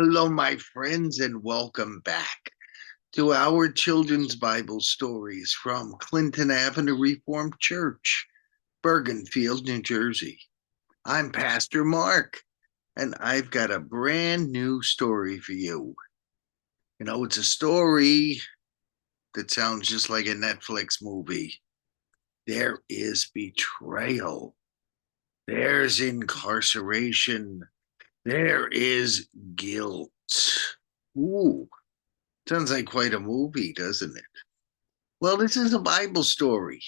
Hello, my friends, and welcome back to our children's Bible stories from Clinton Avenue Reformed Church, Bergenfield, New Jersey. I'm Pastor Mark, and I've got a brand new story for you. It's a story that sounds just like a Netflix movie. There is betrayal, there's incarceration, there is guilt. Ooh. Sounds like quite a movie, doesn't it? Well, this is a Bible story.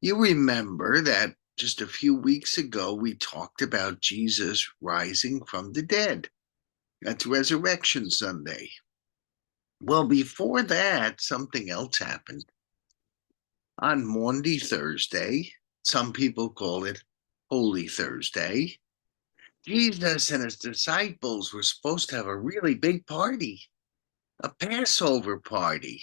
You remember that just a few weeks ago we talked about Jesus rising from the dead. That's Resurrection Sunday. Well, before that, something else happened. On Maundy Thursday, some people call it Holy Thursday, Jesus and his disciples were supposed to have a really big party, a Passover party.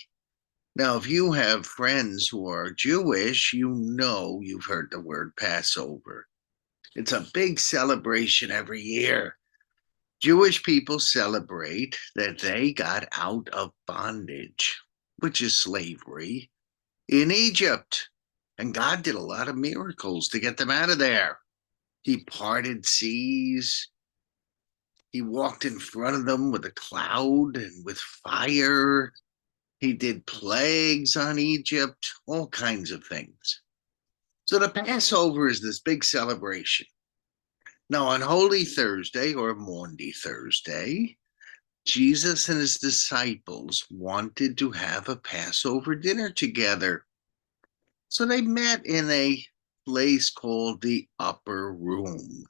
Now, if you have friends who are Jewish, you know you've heard the word Passover. It's a big celebration every year. Jewish people celebrate that they got out of bondage, which is slavery, in Egypt. And God did a lot of miracles to get them out of there. He parted seas. He walked in front of them with a cloud and with fire. He did plagues on Egypt, all kinds of things. So the Passover is this big celebration. Now, on Holy Thursday or Maundy Thursday, Jesus and his disciples wanted to have a Passover dinner together. So they met in a place called the Upper Room.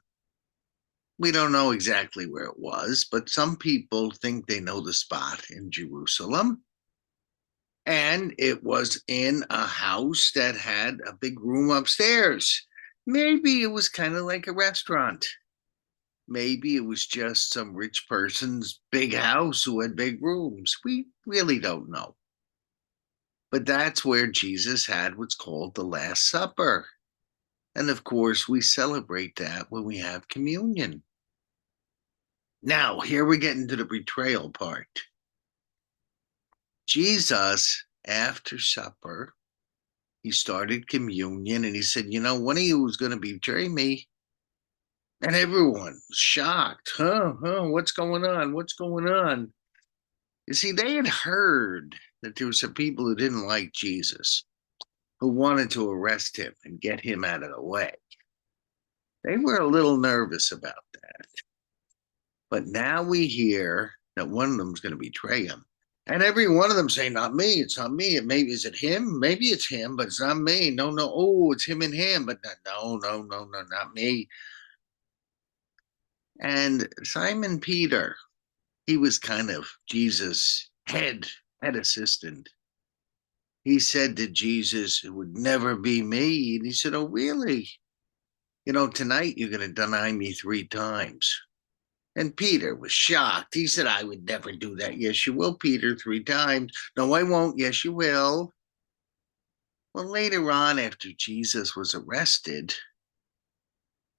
We don't know exactly where it was, but some people think they know the spot in Jerusalem. And it was in a house that had a big room upstairs. Maybe it was kind of like a restaurant. Maybe it was just some rich person's big house who had big rooms. We really don't know. But that's where Jesus had what's called the Last Supper. And of course, we celebrate that when we have communion. Now, here we get into the betrayal part. Jesus, after supper, he started communion and he said, one of you is going to betray me. And everyone was shocked. What's going on? What's going on? You see, they had heard that there were some people who didn't like Jesus, who wanted to arrest him and get him out of the way. They were a little nervous about that. But now we hear that one of them is going to betray him. And every one of them say, not me, it's not me. Maybe is it him? Maybe it's him, but it's not me. No, no, oh, it's him and him, but no, no, no, no, not me. And Simon Peter, he was kind of Jesus' head assistant. He said to Jesus, it would never be me. And he said, oh, really? Tonight you're going to deny me 3 times. And Peter was shocked. He said, I would never do that. Yes, you will, Peter, 3 times. No, I won't. Yes, you will. Well, later on, after Jesus was arrested,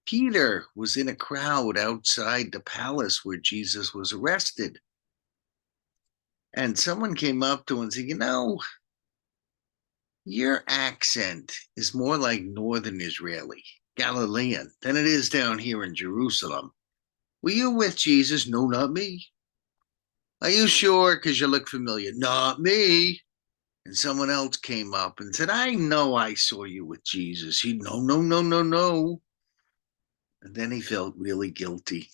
Peter was in a crowd outside the palace where Jesus was arrested. And someone came up to him and said, your accent is more like Northern Israeli, Galilean, than it is down here in Jerusalem. Were you with Jesus? No, not me. Are you sure? Because you look familiar. Not me. And someone else came up and said, I know I saw you with Jesus. He, no, no, no, no, no. And then he felt really guilty.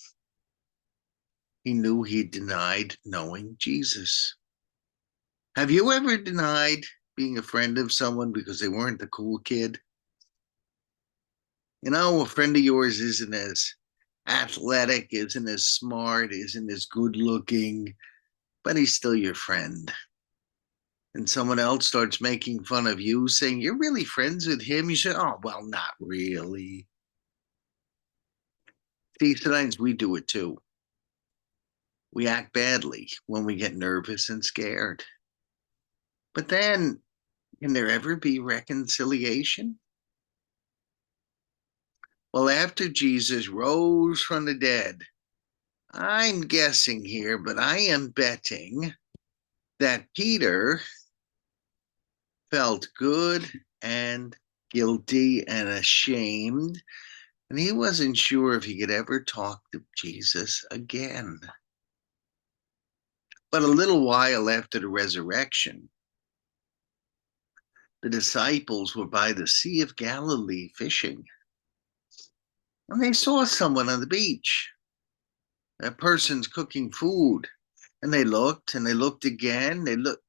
He knew he denied knowing Jesus. Have you ever denied being a friend of someone because they weren't the cool kid? A friend of yours isn't as athletic, isn't as smart, isn't as good looking, but he's still your friend. And someone else starts making fun of you, saying, you're really friends with him. You say, oh, well, not really. See, sometimes we do it too. We act badly when we get nervous and scared. But then, can there ever be reconciliation? Well, after Jesus rose from the dead I'm guessing here, but I am betting that Peter felt good and guilty and ashamed, and he wasn't sure if he could ever talk to Jesus again. But a little while after the resurrection, the disciples were by the Sea of Galilee fishing, and they saw someone on the beach. That person's cooking food, and they looked and they looked again. They looked,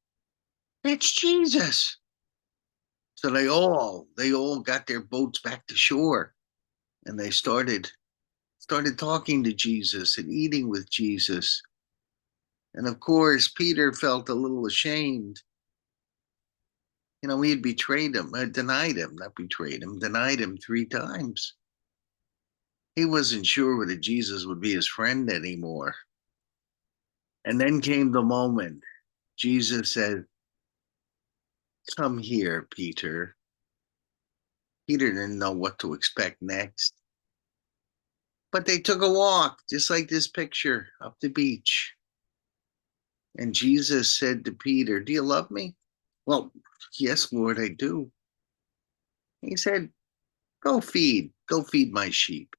it's Jesus. So they all got their boats back to shore, and they started talking to Jesus and eating with Jesus. And of course, Peter felt a little ashamed. He had betrayed him, denied him, not betrayed him, denied him 3 times. He wasn't sure whether Jesus would be his friend anymore. And then came the moment. Jesus said, come here, Peter. Peter didn't know what to expect next. But they took a walk, just like this picture, up the beach. And Jesus said to Peter, do you love me? Well, yes, Lord, I do. He said, go feed my sheep.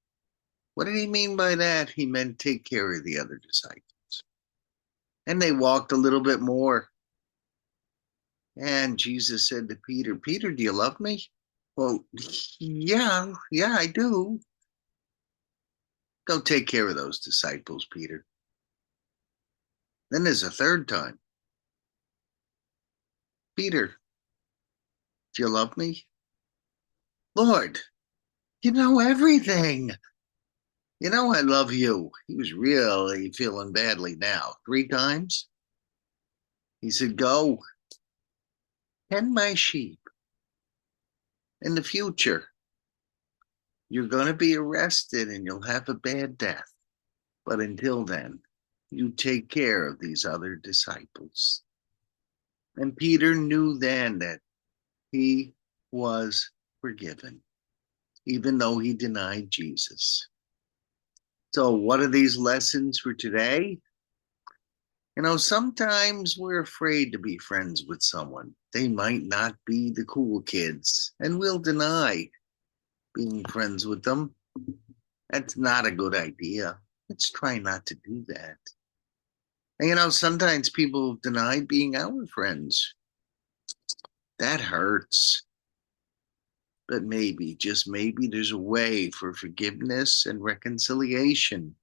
What did he mean by that? He meant take care of the other disciples. And they walked a little bit more. And Jesus said to Peter, Peter, do you love me? Well, yeah, I do. Go take care of those disciples, Peter. Then there's a third time. Peter, do you love me? Lord, you know everything. You know I love you. He was really feeling badly now. 3 times. He said, go, tend my sheep. In the future, you're going to be arrested and you'll have a bad death. But until then, you take care of these other disciples. And Peter knew then that he was forgiven, even though he denied Jesus. So, what are these lessons for today? Sometimes we're afraid to be friends with someone. They might not be the cool kids, and we'll deny being friends with them. That's not a good idea. Let's try not to do that. And sometimes people deny being our friends. That hurts. But maybe, just maybe, there's a way for forgiveness and reconciliation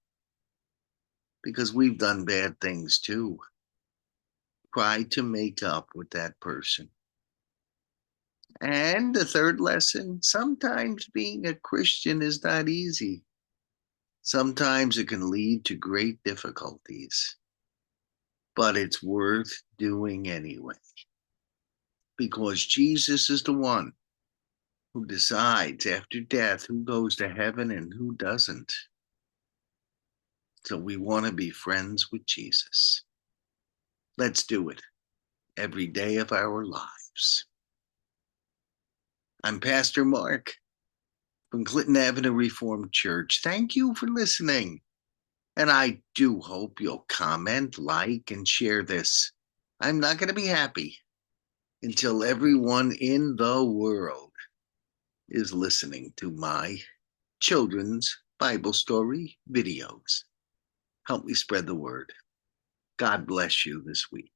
because we've done bad things too. Try to make up with that person. And the third lesson, sometimes being a Christian is not easy. Sometimes it can lead to great difficulties, but it's worth doing anyway. Because Jesus is the one who decides after death who goes to heaven and who doesn't. So we want to be friends with Jesus. Let's do it every day of our lives. I'm Pastor Mark from Clinton Avenue Reformed Church. Thank you for listening. And I do hope you'll comment, like, and share this. I'm not going to be happy until everyone in the world is listening to my children's Bible story videos. Help me spread the word. God bless you this week.